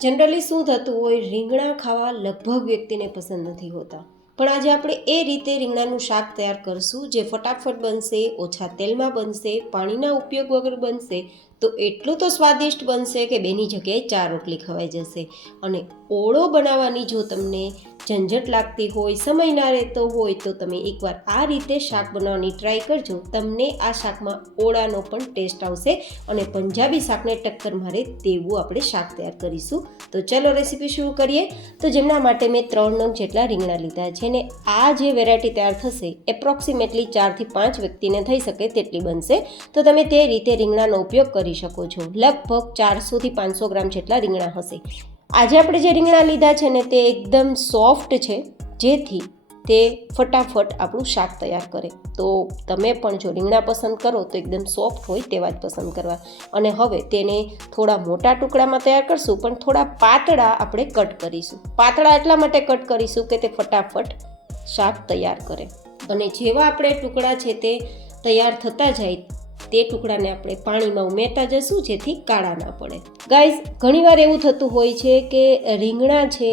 Generally શું થતું હોય, રીંગણા ખાવા લગભગ વ્યક્તિને પસંદ નથી હોતા, પણ આજે આપણે એ રીતે રીંગણાનું શાક તૈયાર કરશું જે ફટાફટ બનશે, ઓછા તેલમાં બનશે, પાણીના ઉપયોગ વગર બનશે, તો એટલું તો સ્વાદિષ્ટ બનશે કે બેની જગ્યાએ 4 રોટલી ખવાઈ જશે. અને ઓળો બનાવવાની જો તમને ઝંઝટ લાગતી હોય, સમય ના રહેતો હોય, તો તમે એકવાર આ રીતે શાક બનાવવાની ટ્રાય કરજો. તમને આ શાકમાં ઓળાનો પણ ટેસ્ટ આવશે અને પંજાબી શાકને ટક્કર મારે તેવું આપણે શાક તૈયાર કરીશું. તો ચલો રેસીપી શરૂ કરીએ. તો જેમના માટે મેં 3 નંગ જેટલા રીંગણા લીધા છે ને આ જે વેરાયટી તૈયાર થશે એપ્રોક્સિમેટલી 4 થી 5 વ્યક્તિને થઈ શકે તેટલી બનશે. તો તમે તે રીતે રીંગણાનો ઉપયોગ કરી શકો છો. લગભગ 400 થી 500 ગ્રામ જેટલા રીંગણા હશે. આજે આપણે જે રીંગણા લીધા છે ને તે એકદમ સોફ્ટ છે, જેથી તે ફટાફટ આપણું શાક તૈયાર કરે. તો તમે પણ જો રીંગણા પસંદ કરો તો એકદમ સોફ્ટ હોય તેવા જ પસંદ કરવા. અને હવે તેને થોડા મોટા ટુકડામાં તૈયાર કરશું, પણ થોડા પાતળા આપણે કટ કરીશું. પાતળા એટલા માટે કટ કરીશું કે તે ફટાફટ શાક તૈયાર કરે. અને જેવા આપણે ટુકડા છે તે તૈયાર થતા જાય તે ટુકડાને આપણે પાણીમાં ઉમેરતા જશું, જેથી કાળા ના પડે. ગાઈઝ, ઘણીવાર એવું થતું હોય છે કે રીંગણા છે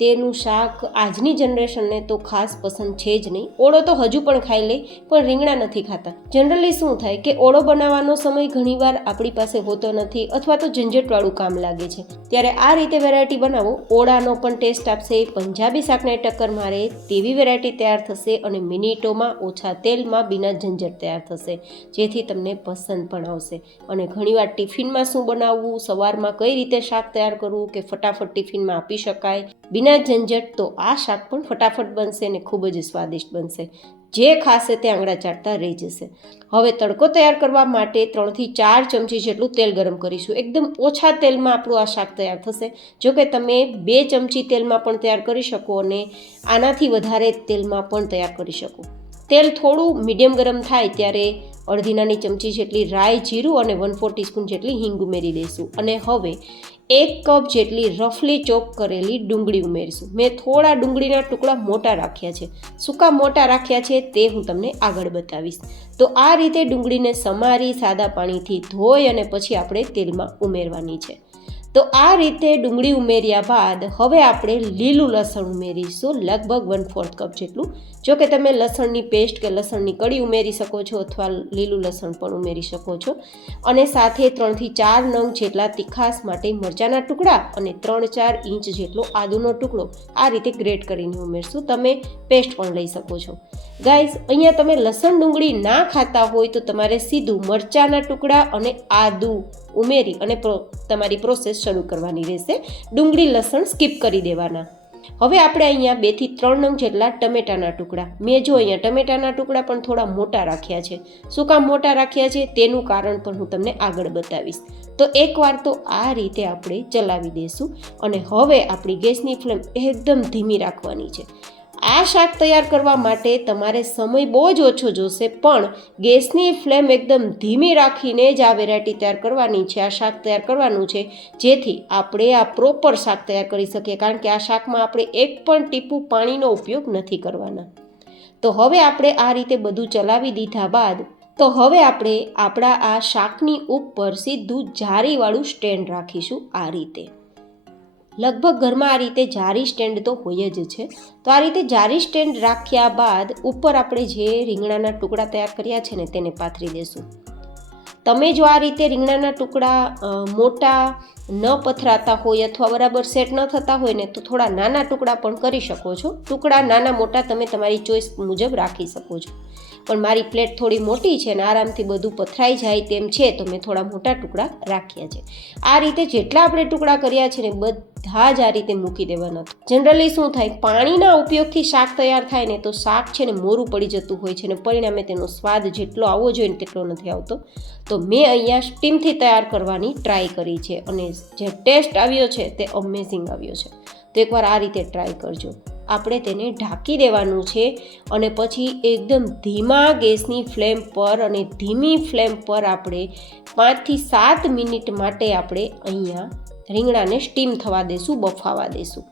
તેનું શાક આજની જનરેશનને તો ખાસ પસંદ છે જ નહીં. ઓળો તો હજુ પણ ખાઈ લે, પણ રીંગણા નથી ખાતા. જનરલી શું થાય કે ઓળો બનાવવાનો સમય ઘણીવાર આપણી પાસે હોતો નથી, અથવા તો ઝંઝટવાળું કામ લાગે છે. ત્યારે આ રીતે વેરાયટી બનાવો, ઓળાનો પણ ટેસ્ટ આપશે, પંજાબી શાકને ટક્કર મારે તેવી વેરાયટી તૈયાર થશે અને મિનિટોમાં ઓછા તેલમાં બિના ઝંઝટ તૈયાર થશે, જેથી તમને પસંદ પણ આવશે. અને ઘણીવાર ટિફિનમાં શું બનાવવું, સવારમાં કઈ રીતે શાક તૈયાર કરવું કે ફટાફટ ટિફિનમાં આપી શકાય બિના ઝંઝટ, તો આ શાક પણ ફટાફટ બનશે અને ખૂબ જ સ્વાદિષ્ટ બનશે. જે ખાશે તે આંગળા ચાટતા રહી જશે. હવે તડકો તૈયાર કરવા માટે 3 થી 4 ચમચી જેટલું તેલ ગરમ કરીશું. એકદમ ઓછા તેલમાં આપણું આ શાક તૈયાર થશે. જો કે તમે 2 ચમચી તેલમાં પણ તૈયાર કરી શકો અને આનાથી વધારે તેલમાં પણ તૈયાર કરી શકો. તેલ થોડું મીડિયમ ગરમ થાય ત્યારે અડધી નાની ચમચી જેટલી રાઈ, જીરું અને 1/4 ટીસ્પૂન જેટલી હિંગ ઉમેરી દઈશું. અને હવે 1 કપ જેટલી રફલી ચોપ કરેલી ડુંગળી ઉમેરીશું. મેં થોડા ડુંગળીના ટુકડા મોટા રાખ્યા છે. સૂકા મોટા રાખ્યા છે તે હું તમને આગળ બતાવીશ. તો આ રીતે ડુંગળીને સમારી સાદા પાણીથી ધોઈ અને પછી આપણે તેલમાં ઉમેરવાની છે. તો આ રીતે ડુંગળી ઉમેર્યા બાદ હવે આપણે લીલું લસણ ઉમેરીશું, લગભગ 1/4 કપ જેટલું. જો કે તમે લસણની પેસ્ટ કે લસણની કળી ઉમેરી શકો છો, અથવા લીલું લસણ પણ ઉમેરી શકો છો. અને સાથે 3 થી 4 નંગ જેટલા તીખાસ માટે મરચાંના ટુકડા અને 3-4 ઇંચ જેટલો આદુનો ટુકડો આ રીતે ગ્રેટ કરીને ઉમેરશું. તમે પેસ્ટ પણ લઈ શકો છો. ગાઈઝ, અહીંયા તમે લસણ ડુંગળી ના ખાતા હોય તો તમારે સીધું મરચાંના ટુકડા અને આદુ ઉમેરી અને તમારી પ્રોસેસ શરૂ કરવાની રહેશે. ડુંગળી લસણ સ્કીપ કરી દેવાના. હવે આપણે અહીંયા 2 થી 3 નંગ જેટલા ટમેટાના ટુકડા, મેં જો અહીંયા ટમેટાના ટુકડા પણ થોડા મોટા રાખ્યા છે. શું કામ મોટા રાખ્યા છે તેનું કારણ પણ હું તમને આગળ બતાવીશ. તો એકવાર તો આ રીતે આપણે ચલાવી દઈશું. અને હવે આપણી ગેસની ફ્લેમ એકદમ ધીમી રાખવાની છે. આ શાક તૈયાર કરવા માટે તમારે સમય બહુ જ ઓછો જોશે, પણ ગેસની ફ્લેમ એકદમ ધીમી રાખીને જ આ વેરાયટી તૈયાર કરવાની છે, આ શાક તૈયાર કરવાનું છે, જેથી આપણે આ પ્રોપર શાક તૈયાર કરી શકીએ. કારણ કે આ શાકમાં આપણે એક પણ ટીપું પાણીનો ઉપયોગ નથી કરવાના. તો હવે આપણે આ રીતે બધું ચલાવી દીધા બાદ તો હવે આપણે આપણા આ શાકની ઉપર સીધું જારીવાળું સ્ટેન્ડ રાખીશું. આ રીતે લગભગ ઘરમાં આ રીતે જારી સ્ટેન્ડ તો હોય જ છે. તો આ રીતે જારી સ્ટેન્ડ રાખ્યા બાદ ઉપર આપણે જે રીંગણાના ટુકડા તૈયાર કર્યા છે ને તેને પાથરી દેશું. તમે જો આ રીતે રીંગણાના ટુકડા મોટા ન પથરાતા હોય અથવા બરાબર સેટ ન થતા હોય ને તો થોડા નાના ટુકડા પણ કરી શકો છો. ટુકડા નાના મોટા તમે તમારી ચોઈસ મુજબ રાખી શકો છો. પણ મારી પ્લેટ થોડી મોટી છે અને આરામથી બધું પથરાઈ જાય તેમ છે, તો મેં થોડા મોટા ટુકડા રાખ્યા છે. આ રીતે જેટલા આપણે ટુકડા કર્યા છે ને બધા જ આ રીતે મૂકી દેવાના. જનરલી શું થાય, પાણીના ઉપયોગથી શાક તૈયાર થાય ને તો શાક છે ને મોરું પડી જતું હોય છે અને પરિણામે તેનો સ્વાદ જેટલો આવવો જોઈએ ને તેટલો નથી આવતો. તો મેં અહીંયા સ્ટીમથી તૈયાર કરવાની ટ્રાય કરી છે અને જે ટેસ્ટ આવ્યો છે તે અમેઝિંગ આવ્યો છે. તો એકવાર આ રીતે ટ્રાય કરજો. આપણે તેને ઢાંકી દેવાનું છે અને પછી એકદમ ધીમા ગેસની ફ્લેમ પર અને ધીમી ફ્લેમ પર આપણે 5 થી 7 મિનિટ માટે આપણે અહીંયા રીંગણાને સ્ટીમ થવા દેશું, બફાવા દેશું.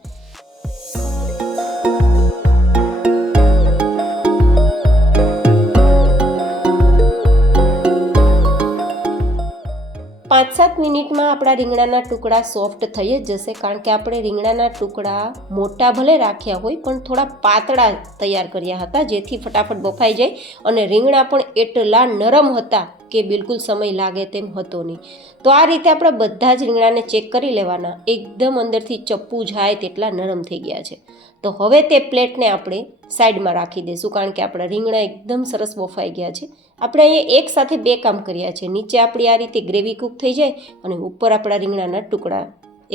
5 5-7 મિનિટમાં આપણા રીંગણાના ટુકડા સોફ્ટ થઈ જ જશે, કારણ કે આપણે રીંગણાના ટુકડા મોટા ભલે રાખ્યા હોય પણ થોડા પાતળા તૈયાર કર્યા હતા, જેથી ફટાફટ બફાઈ જાય. અને રીંગણા પણ એટલા નરમ હતા કે બિલકુલ સમય લાગે તેમ હતો નહીં. તો આ રીતે આપણે બધા જ રીંગણાને ચેક કરી લેવાના, એકદમ અંદરથી ચપ્પુ જાય તેટલા નરમ થઈ ગયા છે. તો હવે તે પ્લેટને આપણે સાઈડમાં રાખી દઈશું, કારણ કે આપણા રીંગણા એકદમ સરસ બફાઈ ગયા છે. આપણે અહીંયા એક સાથે બે કામ કર્યા છે, નીચે આપણી આ રીતે ગ્રેવી કૂક થઈ જાય અને ઉપર આપણા રીંગણાના ટુકડા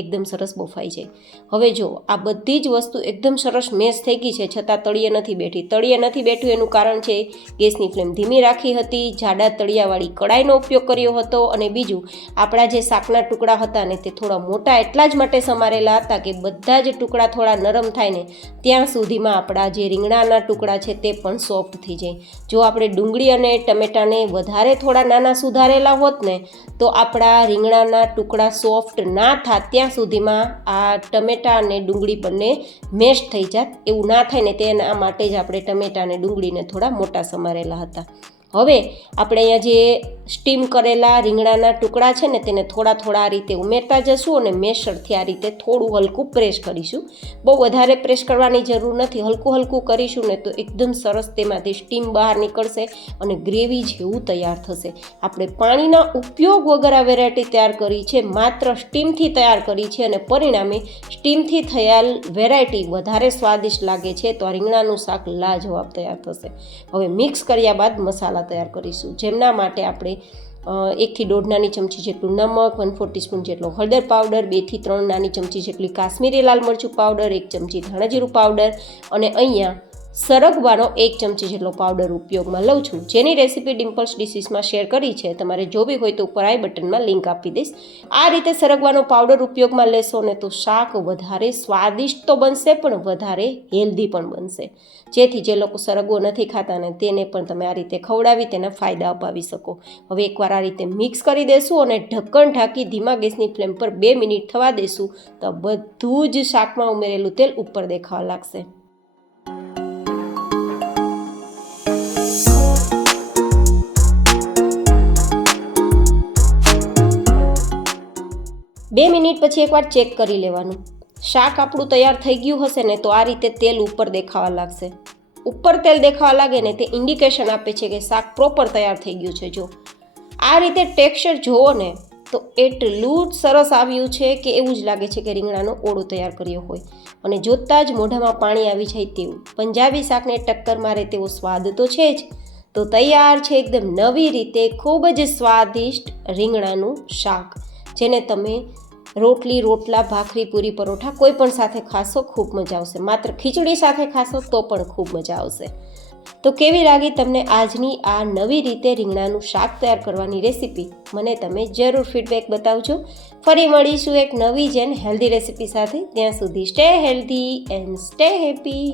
એકદમ સરસ બફાઈ જાય. હવે જો આ બધી જ વસ્તુ એકદમ સરસ મેશ થઈ ગઈ છે, છતાં તળિયે નથી બેઠી. તળિયે નથી બેઠું એનું કારણ છે ગેસની ફ્લેમ ધીમી રાખી હતી, જાડા તળિયાવાળી કડાઈનો ઉપયોગ કર્યો હતો, અને બીજું આપણા જે શાકના ટુકડા હતા ને તે થોડા મોટા એટલા જ માટે સમારેલા હતા કે બધા જ ટુકડા થોડા નરમ થાય ને ત્યાં સુધીમાં આપણા જે રીંગણાના ટુકડા છે તે પણ સોફ્ટ થઈ જાય. જો આપણે ડુંગળી અને ટમેટાને વધારે થોડા નાના સુધારેલા હોત ને તો આપણા રીંગણાના ટુકડા સોફ્ટ ના થાત, ત્યાં સુધીમાં આ ટમેટા અને ડુંગળી બંને મેશ થઈ જાત. એવું ના થાય ને તેના માટે જ આપણે ટમેટા અને ડુંગળીને થોડા મોટા સમારેલા હતા. હવે આપણે અહીંયા જે સ્ટીમ કરેલા રીંગણાના ટુકડા છે ને તેને થોડા થોડા આ રીતે ઉમેરતા જશું અને મેશરથી આ રીતે થોડું હલકું પ્રેસ કરીશું. બહુ વધારે પ્રેસ કરવાની જરૂર નથી, હલકું હલકું કરીશું ને તો એકદમ સરસ તેમાંથી સ્ટીમ બહાર નીકળશે અને ગ્રેવી જેવું તૈયાર થશે. આપણે પાણીના ઉપયોગ વગર આ વેરાયટી તૈયાર કરી છે, માત્ર સ્ટીમથી તૈયાર કરી છે, અને પરિણામે સ્ટીમથી થયેલ વેરાયટી વધારે સ્વાદિષ્ટ લાગે છે. તો આ રીંગણાનું શાક લાજવાબ તૈયાર થશે. હવે મિક્સ કર્યા બાદ મસાલા તૈયાર કરીશું, જેમના માટે આપણે 1 થી 1.5 નાની ચમચી જેટલું નમક, 1/4 ટીસ્પૂન જેટલો હળદર પાવડર, 2 થી 3 નાની ચમચી જેટલી કાશ્મીરી લાલ મરચું પાવડર, 1 ચમચી ધાણાજીરું પાવડર, અને અહીંયા સરગવાનો 1 ચમચી જેટલો પાવડર ઉપયોગમાં લઉં છું, જેની રેસીપી ડિમ્પલ્સ ડિશીસમાં શેર કરી છે. તમારે જોવી હોય તો ઉપર આઈ બટનમાં લિંક આપી દઈશ. આ રીતે સરગવાનો પાવડર ઉપયોગમાં લેશો ને તો શાક વધારે સ્વાદિષ્ટ તો બનશે પણ વધારે હેલ્ધી પણ બનશે, જેથી જે લોકો સરગવો નથી ખાતા ને તેને પણ તમે આ રીતે ખવડાવી તેના ફાયદા અપાવી શકો. હવે એકવાર આ રીતે મિક્સ કરી દેશું અને ઢક્કણ ઢાંકી ધીમા ગેસની ફ્લેમ પર 2 મિનિટ થવા દેશું, તો બધું જ શાકમાં ઉમેરેલું તેલ ઉપર દેખાવા લાગશે. 2 મિનિટ પછી એકવાર ચેક કરી લેવાનું. શાક આપણું તૈયાર થઈ ગયું હશે ને તો આ રીતે તેલ ઉપર દેખાવા લાગશે. ઉપર તેલ દેખાવા લાગે ને તે ઇન્ડિકેશન આપે છે કે શાક પ્રોપર તૈયાર થઈ ગયું છે. જો આ રીતે ટેક્સચર જુઓ ને તો એટલું જ સરસ આવ્યું છે કે એવું જ લાગે છે કે રીંગણાનો ઓળો તૈયાર કર્યો હોય, અને જોતાં જ મોઢામાં પાણી આવી જાય તેવું. પંજાબી શાકને ટક્કર મારે તેવો સ્વાદ તો છે જ. તો તૈયાર છે એકદમ નવી રીતે ખૂબ જ સ્વાદિષ્ટ રીંગણાનું શાક, જેને તમે રોટલી, રોટલા, ભાખરી, પૂરી, પરોઠા કોઈ પણ સાથે ખાશો ખૂબ મજા આવશે. માત્ર ખીચડી સાથે ખાશો તો પણ ખૂબ મજા આવશે. તો કેવી લાગી તમને આજની આ નવી રીતે રીંગણાનું શાક તૈયાર કરવાની રેસીપી? મને તમે જરૂર ફીડબેક બતાવજો. ફરી મળીશું એક નવી જ એન્ડ હેલ્ધી રેસીપી સાથે. ત્યાં સુધી stay healthy and stay happy.